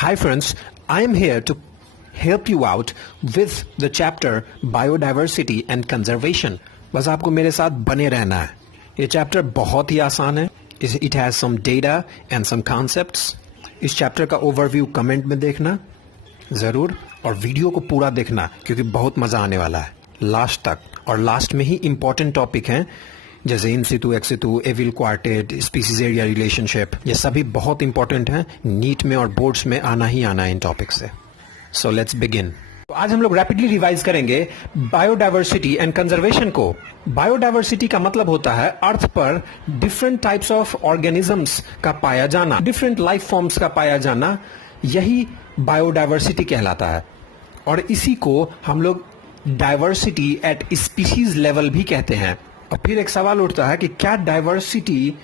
Hi friends, I am here to help you out with the chapter Biodiversity and Conservation. बस आपको मेरे साथ बने रहना है. ये चैप्टर बहुत ही आसान है. It has some data and some concepts. इस चैप्टर का ओवरव्यू कमेंट में देखना ज़रूर और वीडियो को पूरा देखना क्योंकि बहुत मज़ा आने वाला है लास्ट तक. और लास्ट में ही इम्पोर्टेंट टॉपिक हैं जैसे in situ ex situ, evil quartet, species area relationship. ये सभी बहुत इंपॉर्टेंट हैं. नीट में और बोर्ड्स में आना ही आना है इन टॉपिक से. So let's begin. तो आज हम लोग रैपिडली रिवाइज करेंगे बायोडाइवर्सिटी एंड कंजर्वेशन को. बायोडाइवर्सिटी का मतलब होता है अर्थ पर डिफरेंट टाइप्स ऑफ ऑर्गेनिजम्स का पाया जाना, डिफरेंट लाइफ फॉर्म्स का पाया जाना. यही बायोडाइवर्सिटी कहलाता है. और इसी को हम लोग डाइवर्सिटी एट स्पीशीज लेवल भी कहते हैं. और फिर एक सवाल उठता है कि क्या diversity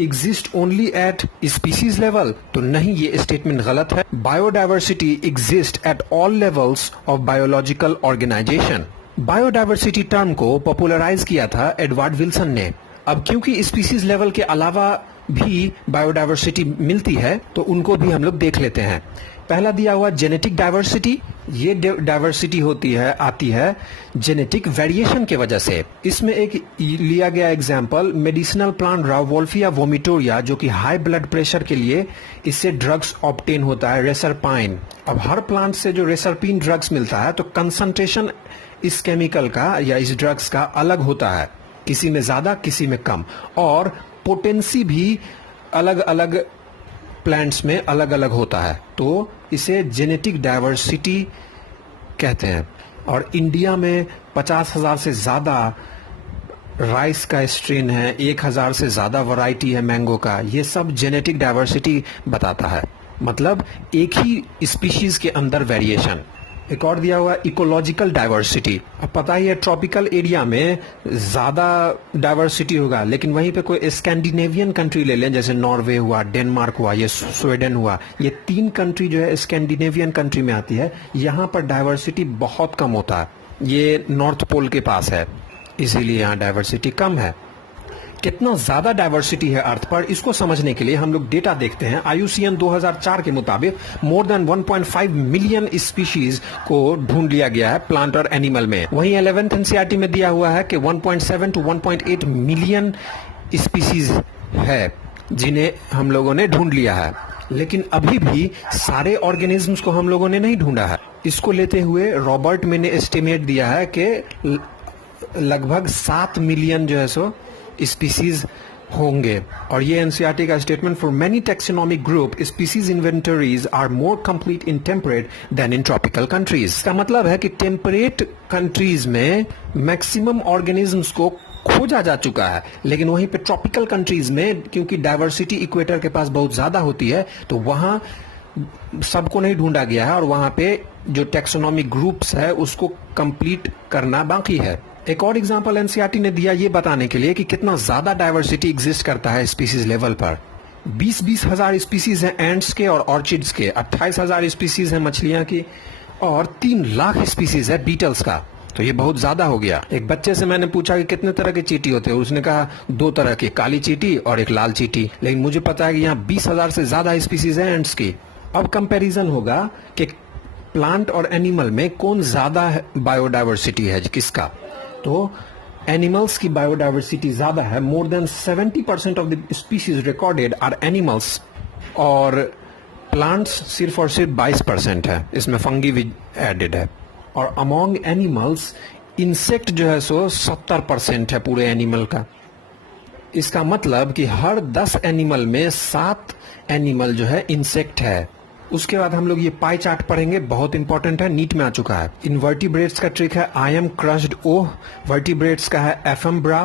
exist only at species level? तो नहीं, ये स्टेटमेंट गलत है. Biodiversity exist at all levels of biological organisation. Biodiversity term को पॉपुलराइज किया था एडवर्ड विल्सन ने. अब क्योंकि स्पीशीज लेवल के अलावा भी बायोडाइवर्सिटी मिलती है तो उनको भी हम लोग देख लेते हैं. पहला दिया हुआ जेनेटिक डाइवर्सिटी. ये डाइवर्सिटी आती है जेनेटिक वेरिएशन के वजह से. इसमें एक लिया गया example medicinal plant rauwolfia vomitoria जो कि हाई ब्लड प्रेशर के लिए इससे ड्रग्स ऑब्टेन होता है, रेसरपाइन. अब हर प्लांट से जो रेसरपिन ड्रग्स मिलता है तो कंसंट्रेशन इस केमिकल का या इस ड्रग्स का अलग होता है, किसी में ज्यादा किसी में कम. और पोटेंसी भी अलग अलग प्लांट्स में अलग अलग होता है. तो इसे जेनेटिक डाइवर्सिटी कहते हैं. और इंडिया में 50,000 से ज़्यादा राइस का स्ट्रेन है, 1,000 से ज़्यादा वैरायटी है मैंगो का. ये सब जेनेटिक डाइवर्सिटी बताता है, मतलब एक ही स्पीशीज के अंदर वेरिएशन. एक और दिया हुआ इकोलॉजिकल डाइवर्सिटी. अब पता ही है ट्रॉपिकल एरिया में ज्यादा डाइवर्सिटी होगा, लेकिन वहीं पे कोई स्कैंडिनेवियन कंट्री ले लें जैसे नॉर्वे हुआ, डेनमार्क हुआ, ये स्वीडन हुआ, ये 3 कंट्री जो है स्कैंडिनेवियन कंट्री में आती है. यहाँ पर डाइवर्सिटी बहुत कम होता है. ये नॉर्थ पोल के पास है, इसीलिए यहाँ डाइवर्सिटी कम है. कितना ज्यादा डाइवर्सिटी है अर्थ पर, इसको समझने के लिए हम लोग डेटा देखते हैं. IUCN 2004 के मुताबिक मोर देन 1.5 मिलियन स्पीशीज को ढूंढ लिया गया है प्लांट और एनिमल में. वहीं 11th NCERT में दिया हुआ है कि 1.7 to 1.8 मिलियन स्पीशीज है जिन्हें हम लोगों ने ढूंढ लिया है. लेकिन अभी भी सारे ऑर्गेनिजम्स को हम लोगों ने नहीं ढूंढा है. इसको लेते हुए रॉबर्ट में ने एस्टिमेट दिया है कि लगभग 7 मिलियन जो है सो स्पीसीज होंगे. और ये एनसीईआरटी का statement for many taxonomic group species inventories are more complete in temperate than in tropical countries. इसका मतलब है कि टेम्परेट कंट्रीज में मैक्सिमम ऑर्गेनिजम्स को खोजा जा चुका है, लेकिन वहीं पे ट्रॉपिकल कंट्रीज में क्योंकि डाइवर्सिटी इक्वेटर के पास बहुत ज्यादा होती है तो वहां सबको नहीं ढूंढा गया है और वहां पे जो टैक्सोनॉमिक ग्रुप्स है उसको कंप्लीट करना बाकी है. एक और एग्जांपल एनसीईआरटी ने दिया ये बताने के लिए कि कितना ज्यादा डाइवर्सिटी एग्जिस्ट करता है स्पीसीज लेवल पर. 20 हजार स्पीसीज हैं एंट्स के और ऑर्चिड्स के, 28,000 स्पीसीज हैं मछलियां की और 3 लाख स्पीसीज है बीटल्स का. तो ये बहुत ज्यादा हो गया. एक बच्चे से मैंने पूछा कि कितने तरह के चींटी होते हैं, उसने कहा 2 तरह की, काली चींटी और एक लाल चींटी. लेकिन मुझे पता है कि यहाँ 20,000 से ज्यादा स्पीसीज है एंट्स की. अब कंपेरिजन होगा कि प्लांट और एनिमल में कौन ज्यादा बायोडाइवर्सिटी है किसका. तो एनिमल्स की बायोडाइवर्सिटी ज्यादा है. More than 70% of the species recorded are animals और प्लांट्स सिर्फ और सिर्फ 22% है. इसमें फंगी भी एडेड है. और अमॉन्ग एनिमल्स इंसेक्ट जो है सो 70% है पूरे एनिमल का. इसका मतलब कि हर 10 एनिमल में 7 एनिमल जो है इंसेक्ट है. उसके बाद हम लोग ये पाई चार्ट पढ़ेंगे, बहुत इंपॉर्टेंट है, नीट में आ चुका है. इनवर्टिब्रेट्स का ट्रिक है I am crushed oh, vertebrates का है एफएम ब्रा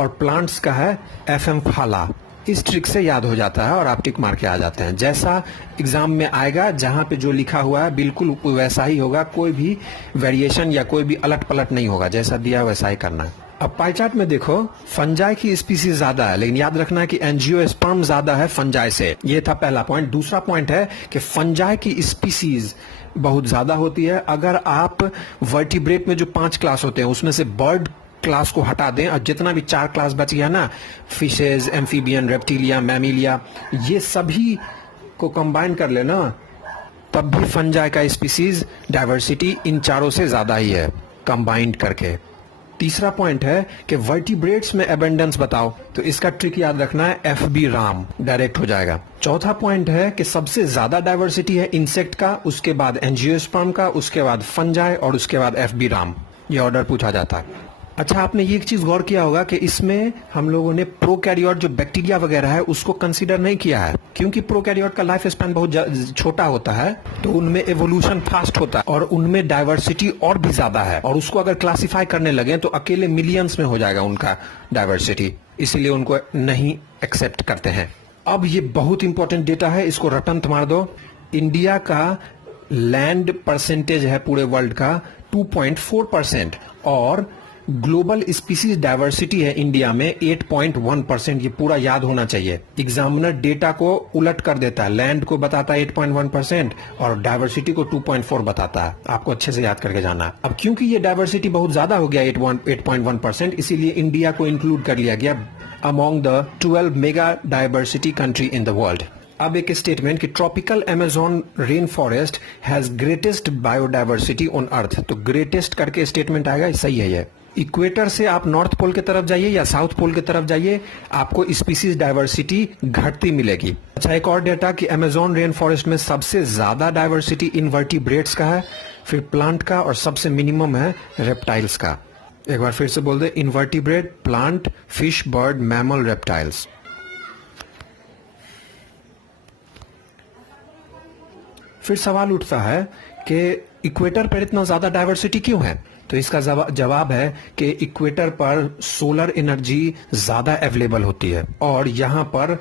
और प्लांट्स का है एफएम फाला. इस ट्रिक से याद हो जाता है और आप टिक मार के आ जाते हैं. जैसा एग्जाम में आएगा जहां पे जो लिखा हुआ है बिल्कुल वैसा ही होगा, कोई भी वेरिएशन या कोई भी अलट पलट नहीं होगा. जैसा दिया वैसा ही करना है. अब पाई चार्ट में देखो फंजाई की स्पीसीज ज्यादा है, लेकिन याद रखना है कि एंजियोस्पर्म ज्यादा है फंजाई से. ये था पहला पॉइंट. दूसरा पॉइंट है कि फंजाई की स्पीसीज बहुत ज्यादा होती है. अगर आप वर्टिब्रेट में जो 5 क्लास होते हैं उसमें से बर्ड क्लास को हटा दें और जितना भी 4 क्लास बच गया ना, फिशेज, एम्फीबियन, रेप्टिलिया, मैमिलिया, ये सभी को कंबाइन कर लेना तब भी फंजाई का स्पीसीज डाइवर्सिटी इन चारों से ज्यादा ही है कंबाइंड करके। तीसरा पॉइंट है कि वर्टिब्रेट्स में एबेंडेंस बताओ, तो इसका ट्रिक याद रखना है FB राम, डायरेक्ट हो जाएगा। चौथा पॉइंट है कि सबसे ज्यादा डाइवर्सिटी है इंसेक्ट का, उसके बाद एंजियोस्पर्म का, उसके बाद फंजाई और उसके बाद FB राम। ये ऑर्डर पूछा जाता है। अच्छा, आपने ये एक चीज गौर किया होगा कि इसमें हम लोगों ने प्रोकैरियोट जो बैक्टीरिया वगैरह है उसको कंसीडर नहीं किया है, क्योंकि प्रोकैरियोट का लाइफ स्पैन बहुत छोटा होता है, तो उनमें एवोल्यूशन फास्ट होता है और उनमें डाइवर्सिटी और भी ज्यादा है, और उसको अगर क्लासिफाई करने लगे तो अकेले मिलियंस में हो जाएगा उनका डाइवर्सिटी, इसीलिए उनको नहीं एक्सेप्ट करते हैं। अब ये बहुत इंपॉर्टेंट डेटा है, इसको रटंत मार दो। इंडिया का लैंड परसेंटेज है पूरे वर्ल्ड का 2.4% और ग्लोबल स्पीसीज डाइवर्सिटी है इंडिया में 8.1%। ये पूरा याद होना चाहिए। एग्जामिनर डेटा को उलट कर देता है, लैंड को बताता है 8.1% और डाइवर्सिटी को 2.4 बताता है। आपको अच्छे से याद करके जाना है। अब क्योंकि ये डाइवर्सिटी बहुत ज्यादा हो गया 8.1%, इसीलिए इंडिया को इंक्लूड कर लिया गया among the 12 mega diversity country in the world. अब एक स्टेटमेंट कि tropical Amazon rain forest has greatest biodiversity on earth, तो ग्रेटेस्ट करके स्टेटमेंट आएगा, सही है ये। इक्वेटर से आप नॉर्थ पोल की तरफ जाइए या साउथ पोल की तरफ जाइए, आपको स्पीसीज डाइवर्सिटी घटती मिलेगी। अच्छा, एक और डेटा कि अमेजोन रेन फॉरेस्ट में सबसे ज्यादा डाइवर्सिटी इनवर्टिब्रेट्स का है, फिर प्लांट का, और सबसे मिनिमम है रेप्टाइल्स का। एक बार फिर से बोल दे, invertebrate, plant, fish, bird, mammal, reptiles. फिर सवाल उठता है कि इक्वेटर पर इतना ज्यादा डाइवर्सिटी क्यों है? तो इसका जवाब है कि इक्वेटर पर सोलर एनर्जी ज्यादा अवेलेबल होती है और यहां पर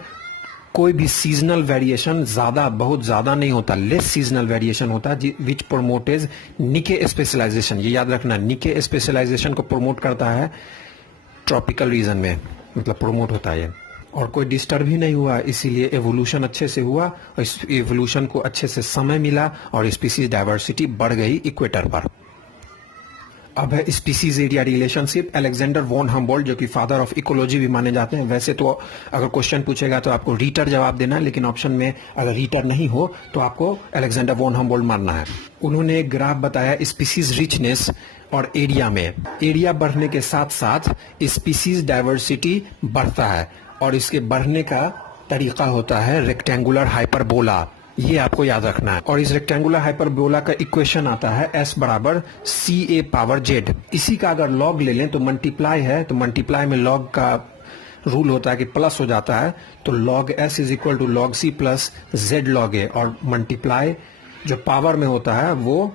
कोई भी सीजनल वेरिएशन बहुत ज्यादा नहीं होता, लेस सीजनल वेरिएशन होता है, विच प्रमोटेज निके स्पेशलाइजेशन। ये याद रखना, निके स्पेशलाइजेशन को प्रमोट करता है ट्रॉपिकल रीजन में, मतलब प्रमोट होता है ये। और कोई डिस्टर्ब ही नहीं हुआ, इसीलिए एवोल्यूशन अच्छे से हुआ और इस एवोल्यूशन को अच्छे से समय मिला और स्पीसीज डाइवर्सिटी बढ़ गई इक्वेटर पर। अब है species area relationship. Alexander von Humboldt, जो कि फादर ऑफ इकोलॉजी भी माने जाते हैं, वैसे तो अगर क्वेश्चन पूछेगा तो आपको रीटर जवाब देना है, लेकिन ऑप्शन में अगर रीटर नहीं हो तो आपको अलेक्जेंडर वॉन हम्बोल्ट मानना है। उन्होंने एक ग्राफ बताया स्पीसीज रिचनेस और एरिया में। एरिया बढ़ने के साथ साथ स्पीसीज डाइवर्सिटी बढ़ता है और इसके बढ़ने का तरीका होता है रेक्टेंगुलर हाइपरबोला। ये आपको याद रखना है। और इस रेक्टेंगुलर हाइपरबोला का इक्वेशन आता है S बराबर CA⁻Z। इसी का अगर लॉग ले लें तो मल्टीप्लाई है, तो मल्टीप्लाई में लॉग का रूल होता है कि प्लस हो जाता है, तो log S is equal to log C plus Z log A, और मल्टीप्लाई जो पावर में होता है वो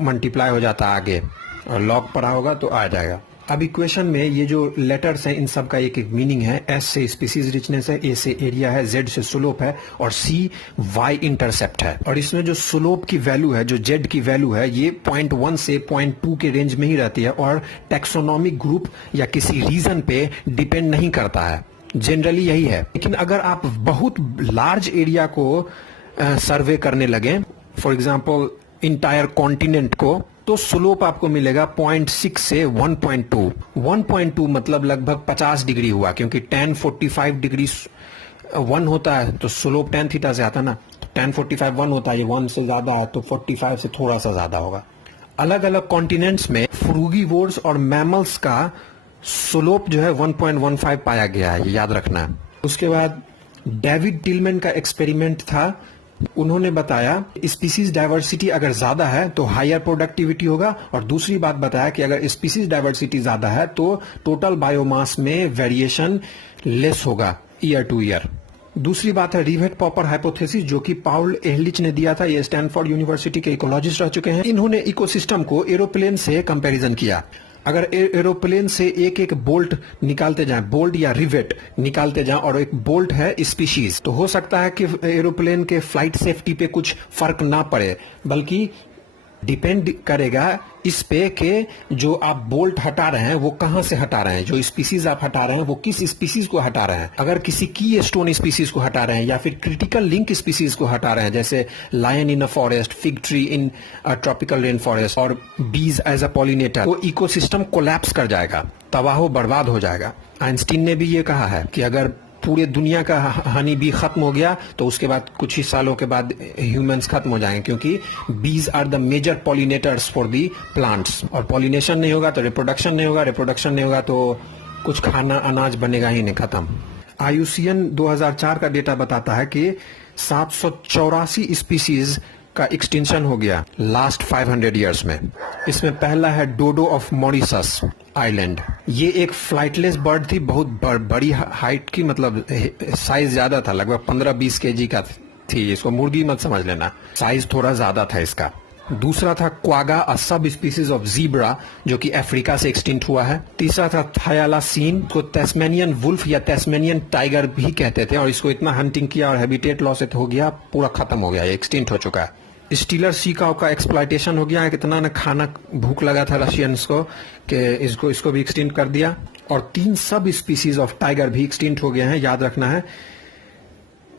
मल्टीप्लाई हो जाता है आगे, और लॉग पढ़ा होगा तो आ जाएगा। अब इक्वेशन में ये जो लेटर्स हैं इन सब का एक एक मीनिंग है। S से स्पीसीज रिचनेस है, A से एरिया है, Z से स्लोप है और C Y इंटरसेप्ट है। और इसमें जो स्लोप की वैल्यू है, जो Z की वैल्यू है, ये 0.1 से 0.2 के रेंज में ही रहती है और टैक्सोनॉमिक ग्रुप या किसी रीजन पे डिपेंड नहीं करता है, जनरली यही है। लेकिन अगर आप बहुत लार्ज एरिया को सर्वे करने लगे, फॉर एग्जाम्पल इंटायर कॉन्टिनेंट को, तो स्लोप आपको मिलेगा 0.6 से 1.2। 1.2 मतलब लगभग 50 डिग्री हुआ, क्योंकि tan 45 डिग्री 1 होता है तो स्लोप tan थीटा से आता है ना, तो tan 45 1 होता है, ये 1 से ज्यादा है तो 45 से थोड़ा सा ज्यादा होगा। अलग अलग कॉन्टिनेंट्स में फ्रूगीवोर्स और मैमल्स का स्लोप जो है 1.15 पाया गया है, ये याद रखना है। उसके बाद डेविड टिलमैन का एक्सपेरिमेंट था, उन्होंने बताया स्पीसीज डाइवर्सिटी अगर ज्यादा है तो हायर प्रोडक्टिविटी होगा, और दूसरी बात बताया कि अगर स्पीसीज डाइवर्सिटी ज्यादा है तो टोटल बायोमास में वेरिएशन लेस होगा ईयर टू ईयर। दूसरी बात है रिवेट पॉपर हाइपोथेसिस, जो कि पाउल एहलिच ने दिया था। ये स्टैनफोर्ड यूनिवर्सिटी के इकोलॉजिस्ट रह चुके हैं। इन्होंने इकोसिस्टम को एरोप्लेन से कंपैरिजन किया। अगर एरोप्लेन से एक एक बोल्ट निकालते जाएं, बोल्ट या रिवेट निकालते जाएं, और एक बोल्ट है स्पीशीज, तो हो सकता है कि एरोप्लेन के फ्लाइट सेफ्टी पे कुछ फर्क ना पड़े, बल्कि डिपेंड करेगा इस पे कि जो आप बोल्ट हटा रहे हैं वो कहां से हटा रहे हैं, जो स्पीसीज आप हटा रहे हैं वो किस स्पीसीज को हटा रहे हैं। अगर किसी की स्टोन स्पीसीज को हटा रहे हैं या फिर क्रिटिकल लिंक स्पीसीज को हटा रहे हैं, जैसे lion in a forest, fig tree in a tropical rain forest और बीज एज अ पॉलिनेटर, तो इकोसिस्टम कोलैप्स कर जाएगा, तबाह बर्बाद हो जाएगा। आइंस्टीन ने भी ये कहा है कि अगर पूरे दुनिया का हनी बी खत्म हो गया तो उसके बाद कुछ ही सालों के बाद ह्यूमंस खत्म हो जाएंगे, क्योंकि bees are the major pollinators for the plants. और पॉलिनेशन नहीं होगा तो रिप्रोडक्शन नहीं होगा, रिप्रोडक्शन नहीं होगा तो कुछ खाना अनाज बनेगा ही नहीं, खत्म। आईयूसीएन 2004 का डेटा बताता है कि 784 स्पीसीज का एक्सटिंक्शन हो गया लास्ट 500 इयर्स में। इसमें पहला है डोडो ऑफ मॉरिशस आइलैंड। ये एक फ्लाइटलेस बर्ड थी, बहुत बड़ी हाइट की, मतलब साइज ज्यादा था, लगभग 15-20 केजी का थी। इसको मुर्गी मत समझ लेना, साइज थोड़ा ज्यादा था इसका। दूसरा था quagga, a sub species of zebra, जो कि अफ्रीका से एक्सटिंक्ट हुआ है। तीसरा था थायालासीन, को तस्मेनियन वुल्फ या तस्मेनियन टाइगर भी कहते थे, और इसको इतना हंटिंग किया और हैबिटेट लॉस हो गया, पूरा खत्म हो गया, एक्सटिंक्ट हो चुका है। स्टीलर सी काउ का एक्सप्लॉयटेशन हो गया, कितना न खाना भूख लगा था रशियंस को कि इसको भी एक्सटिंक्ट कर दिया। और 3 सब स्पीसीज ऑफ टाइगर भी एक्सटिंक्ट हो गए हैं, याद रखना है,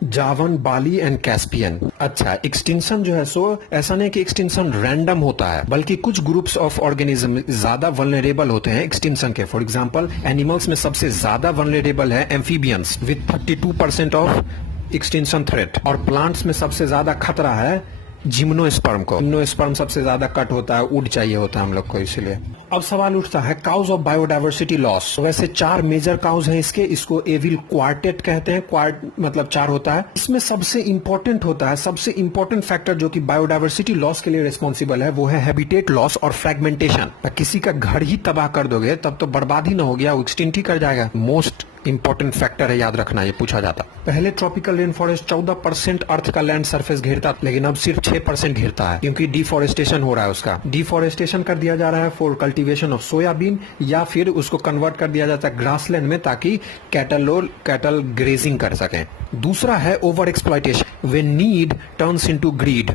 जावन, बाली एंड कैस्पियन। अच्छा, एक्सटिंक्शन जो है सो ऐसा नहीं कि एक्सटिंक्शन रैंडम होता है, बल्कि कुछ ग्रुप्स ऑफ ऑर्गेनिज्म ज्यादा वल्नरेबल होते हैं एक्सटिंक्शन के। फॉर एग्जांपल, एनिमल्स में सबसे ज्यादा वल्नरेबल है amphibians with 32% of extinction threat, और प्लांट्स में सबसे ज्यादा खतरा है जिम्नोस्पर्म को। जिम्नोस्पर्म सबसे ज्यादा कट होता है, वुड चाहिए होता है हम लोग को, इसलिए। अब सवाल उठता है काउज ऑफ बायोडायवर्सिटी लॉस। वैसे 4 मेजर काउज हैं इसके, इसको एविल क्वार्टेट कहते हैं, क्वार्ट मतलब 4 होता है। इसमें सबसे इंपॉर्टेंट होता है, सबसे इंपॉर्टेंट फैक्टर जो कि बायोडायवर्सिटी लॉस के लिए रिस्पॉन्सिबल है, वो है हैबिटेट लॉस और फ्रेगमेंटेशन। किसी का घर ही तबाह कर दोगे तब तो बर्बाद ही ना हो गया, वो एक्सटिंक्ट ही कर जाएगा। मोस्ट इंपॉर्टेंट फैक्टर है, याद रखना, ये पूछा जाता। पहले ट्रॉपिकल रेन फॉरेस्ट 14% अर्थ का लैंड सरफेस घेरता, लेकिन अब सिर्फ 6% घेरता है, क्योंकि डिफॉरेस्टेशन हो रहा है। उसका डिफॉरेस्टेशन कर दिया जा रहा है फॉर कल्टीवेशन ऑफ सोयाबीन, या फिर उसको कन्वर्ट कर दिया जाता है ग्रासलैंड में, ताकि कैटल ग्रेजिंग कर सकें। दूसरा है over exploitation, when need turns into greed.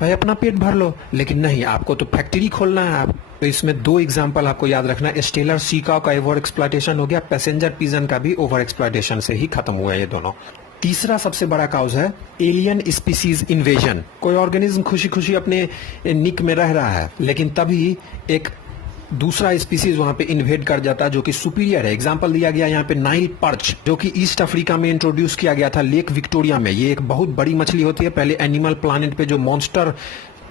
भाई अपना पेट भर लो, लेकिन नहीं, आपको तो फैक्ट्री खोलना है। आप तो इसमें 2 एग्जांपल आपको याद रखना है, स्टेलर सी काउ का ओवर एक्सप्लॉयटेशन हो गया, पैसेंजर पिजन का भी ओवर एक्सप्लॉयटेशन से ही खत्म हुआ ये दोनों। तीसरा सबसे बड़ा काउज है एलियन स्पीसीज इन्वेजन। कोई ऑर्गेनिज्म खुशी खुशी अपने निक में रह रहा है, लेकिन तभी एक दूसरा स्पीसीज वहां पे इन्वेड कर जाता है जो कि सुपीरियर है। एग्जांपल दिया गया यहाँ पे नाइल पर्च, जो कि ईस्ट अफ्रीका में इंट्रोड्यूस किया गया था लेक विक्टोरिया में। ये एक बहुत बड़ी मछली होती है। पहले एनिमल प्लानेट पे जो मॉन्स्टर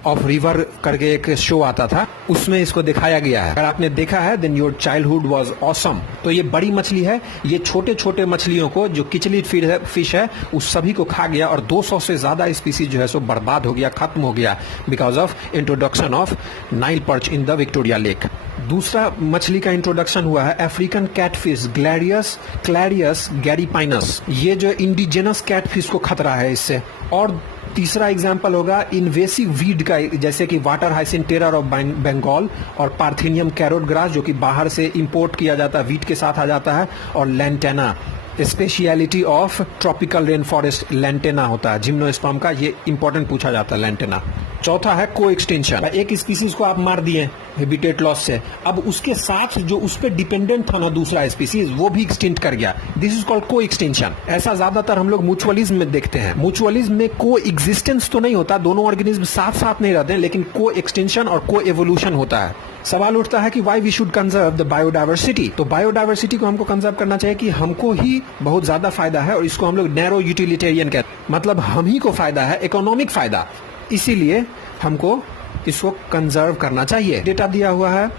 ऑफ रिवर करके एक शो आता था, उसमें इसको दिखाया गया है। अगर आपने देखा है then your childhood was awesome. तो ये बड़ी मछली है, ये छोटे छोटे मछलियों को, जो किचली फिश है, उस सभी को खा गया, और 200 से ज्यादा स्पीसीज जो है सो बर्बाद हो गया, खत्म हो गया, because of introduction of Nile perch in the Victoria lake. दूसरा मछली का इंट्रोडक्शन हुआ है अफ्रीकन कैटफिश क्लैरियस गैरीपाइनस। ये जो इंडिजिनस कैटफिश को खतरा है इससे। और तीसरा एग्जाम्पल होगा इन्वेसिव वीड का, जैसे कि वाटर हाइसिन टेरर ऑफ बंगाल और पार्थेनियम कैरोट ग्रास, जो कि बाहर से इंपोर्ट किया जाता है, वीट के साथ आ जाता है। और lantana, speciality of tropical rain forest lantana होता है, जिम्नोस्पर्म का, ये इंपॉर्टेंट पूछा जाता है लैंटेना। चौथा है को एक्सटेंशन। एक स्पीसीज को आप मार दिए हैबिटेट लॉस से, अब उसके साथ जो उस पर डिपेंडेंट था ना दूसरा स्पीसीज, वो भी एक्सटेंट कर गया। दिस इज कॉल्ड को एक्सटेंशन। ऐसा ज्यादातर हम लोग म्यूचुअलिज्म में देखते हैं। म्यूचुअलिज्म में को एग्जिस्टेंस तो नहीं होता, दोनों ऑर्गेनिज्म साथ साथ नहीं रहते, लेकिन को एक्सटेंशन और को एवोल्यूशन होता है। सवाल उठता है कि why we should conserve the biodiversity. तो बायोडायवर्सिटी को हमको कंजर्व करना चाहिए कि हमको ही बहुत ज्यादा फायदा है, और इसको हम लोग नैरो यूटिलिटेरियन कहते हैं, मतलब हम ही को फायदा है, इकोनॉमिक फायदा, इसीलिए हमको इसको कंजर्व करना चाहिए। डेटा दिया हुआ है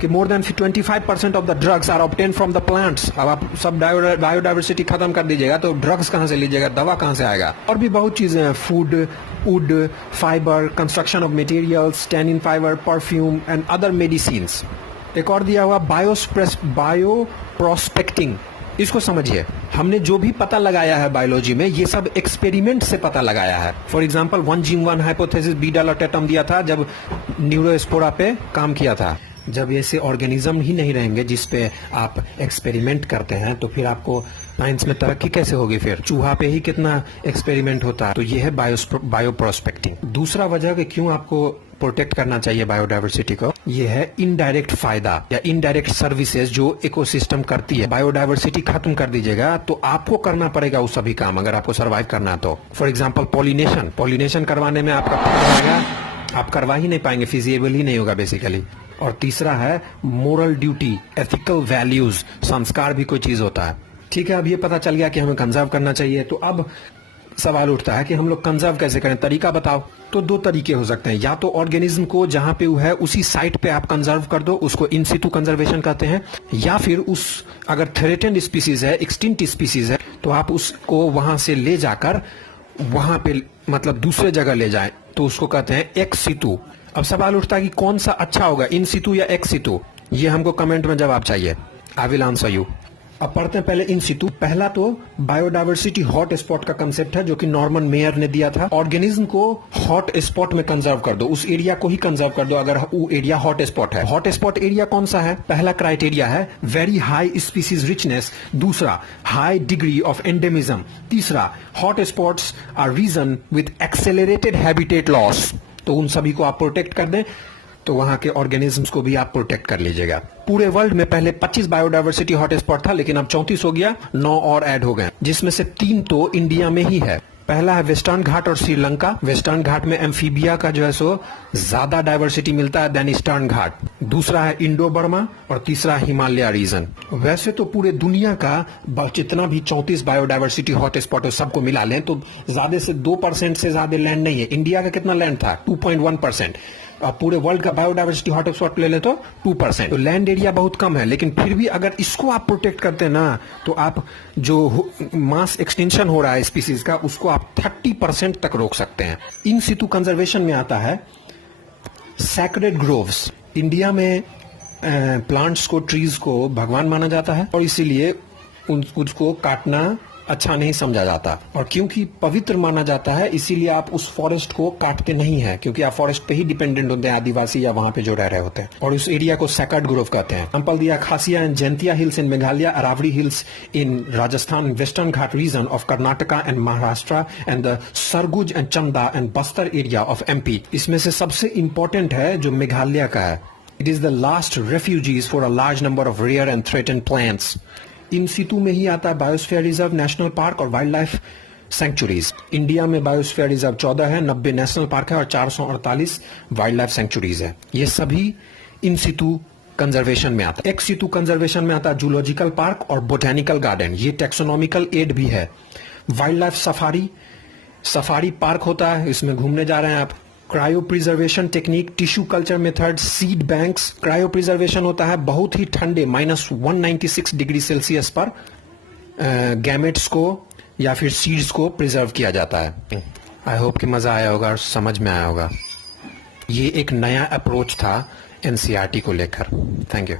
कि more than 25% of the drugs are obtain from the plants. अब आप सब बायोडायवर्सिटी खत्म कर दीजिएगा तो ड्रग्स कहां से लीजिएगा, दवा कहां से आएगा। और भी बहुत चीजें हैं, food, would, fibre, construction of materials, tannin fibre, perfume and other medicines. एक और दिया हुआ बायो प्रोस्पेक्टिंग। इसको समझिए, हमने जो भी पता लगाया है बायोलॉजी में, ये सब एक्सपेरिमेंट से पता लगाया है। For example 1 gene 1 hypothesis beetle और टेटम दिया था जब न्यूरोस्पोरा पे काम किया था। जब ऐसे ऑर्गेनिज्म ही नहीं रहेंगे जिस पे आप एक्सपेरिमेंट करते हैं, तो फिर आपको साइंस में तरक्की कैसे होगी। फिर चूहा पे ही कितना एक्सपेरिमेंट होता है। तो ये है बायो प्रोस्पेक्टिंग। दूसरा वजह कि क्यों आपको प्रोटेक्ट करना चाहिए बायोडायवर्सिटी को, ये है इनडायरेक्ट फायदा या इनडायरेक्ट सर्विसेज जो इकोसिस्टम करती है। बायोडायवर्सिटी खत्म कर दीजिएगा तो आपको करना पड़ेगा वो सभी काम, अगर आपको सर्वाइव करना है तो। फॉर एग्जाम्पल पॉलिनेशन करवाने में आपका पड़ेगा, आप करवा ही नहीं पाएंगे, फिजिबल ही नहीं होगा बेसिकली। और तीसरा है मोरल ड्यूटी, एथिकल वैल्यूज, संस्कार भी कोई चीज होता है। ठीक है, अब ये पता चल गया कि हमें कंजर्व करना चाहिए, तो अब सवाल उठता है कि हम लोग कंजर्व कैसे करें, तरीका बताओ। तो दो तरीके हो सकते हैं, या तो ऑर्गेनिज्म को जहां पे वो है उसी साइट पे आप कंजर्व कर दो, उसको इन सिटू कंजर्वेशन कहते हैं, या फिर उस अगर थ्रेटेंड स्पीसीज है, एक्सटिंक्ट स्पीसीज है, तो आप उसको वहां से ले जाकर वहां पे मतलब दूसरे जगह ले जाएं, तो उसको कहते हैं एक्स सिटू। अब सवाल उठता है कि कौन सा अच्छा होगा, इन सिटू या एक्स सिटू, ये हमको कमेंट में जवाब चाहिए। I will answer you. अब पढ़ते हैं पहले इन सिटू। पहला तो बायोडायवर्सिटी हॉट स्पॉट का कंसेप्ट है जो कि नॉर्मन मेयर ने दिया था। ऑर्गेनिज्म को हॉट स्पॉट में कंजर्व कर दो, उस एरिया को ही कंजर्व कर दो अगर वो एरिया हॉट स्पॉट है। हॉट स्पॉट एरिया कौन सा है? पहला क्राइटेरिया है वेरी हाई स्पीसीज रिचनेस, दूसरा हाई डिग्री ऑफ एंडेमिज्म, तीसरा hot spots are region with accelerated habitat loss. तो उन सभी को आप प्रोटेक्ट कर दें तो वहां के ऑर्गेनिजम्स को भी आप प्रोटेक्ट कर लीजिएगा। पूरे वर्ल्ड में पहले 25 बायोडायवर्सिटी हॉटस्पॉट था, लेकिन अब 34 हो गया, 9 और ऐड हो गए, जिसमें से 3 तो इंडिया में ही है। पहला है वेस्टर्न घाट और श्रीलंका। वेस्टर्न घाट में एम्फीबिया का जो है सो ज्यादा डायवर्सिटी मिलता है देन ईस्टर्न घाट। दूसरा है इंडो बर्मा और तीसरा हिमालय रीजन। वैसे तो पूरे दुनिया का जितना भी 34 बायोडायवर्सिटी हॉटस्पॉट है सबको मिला लें तो ज्यादा से 2% से ज्यादा लैंड नहीं है। इंडिया का कितना लैंड था? 2.1%। अब पूरे वर्ल्ड का बायोडायवर्सिटी हॉटस्पॉट ले ले तो 2%। तो लैंड एरिया बहुत कम है, लेकिन फिर भी अगर इसको आप प्रोटेक्ट करते हैं ना, तो आप जो मास एक्सटेंशन हो रहा है स्पीसीज का उसको आप 30% तक रोक सकते हैं। इन सिटू कंजर्वेशन में आता है सैक्रेड ग्रोव्स। इंडिया में प्लांट्स को, ट्रीज को भगवान माना जाता है और इसीलिए उसको काटना अच्छा नहीं समझा जाता, और क्योंकि पवित्र माना जाता है इसीलिए आप उस फॉरेस्ट को काटते नहीं है, क्योंकि आप फॉरेस्ट पे ही डिपेंडेंट होते हैं, आदिवासी या वहां पे जो रह रहे होते हैं, और उस एरिया को सैक्रेड ग्रोव कहते हैं। एग्जांपल दिया Khasi and Jaintia hills in Meghalaya, Aravalli hills in Rajasthan, western Ghat region of Karnataka and Maharashtra, and the Surguja and Chanda and Bastar area of MP. इसमें से सबसे इंपॉर्टेंट है जो मेघालय का है। It is the last refugees for a large number of rare and threatened plants. In situ में ही आता है बायोस्फीयर रिजर्व, नेशनल पार्क और वाइल्ड लाइफ सेंचुरीज। इंडिया में बायोस्फीयर रिजर्व 14 है, 90 नेशनल पार्क है और 448 वाइल्ड लाइफ सेंचुरीज है। ये सभी इन सिटू कंजर्वेशन में आता है। एक्स सिटू कंजर्वेशन में आता है जूलॉजिकल पार्क और बोटेनिकल गार्डन, ये टेक्सोनॉमिकल एड भी है। वाइल्ड लाइफ सफारी पार्क होता है, इसमें घूमने जा रहे हैं आप। Cryo preservation technique, tissue culture method, seed banks. Cryo preservation होता है बहुत ही ठंडे -196 डिग्री सेल्सियस पर गैमेट्स को या फिर सीड्स को प्रिजर्व किया जाता है। आई होप कि मजा आया होगा और समझ में आया होगा। ये एक नया अप्रोच था एनसीईआरटी को लेकर। Thank you.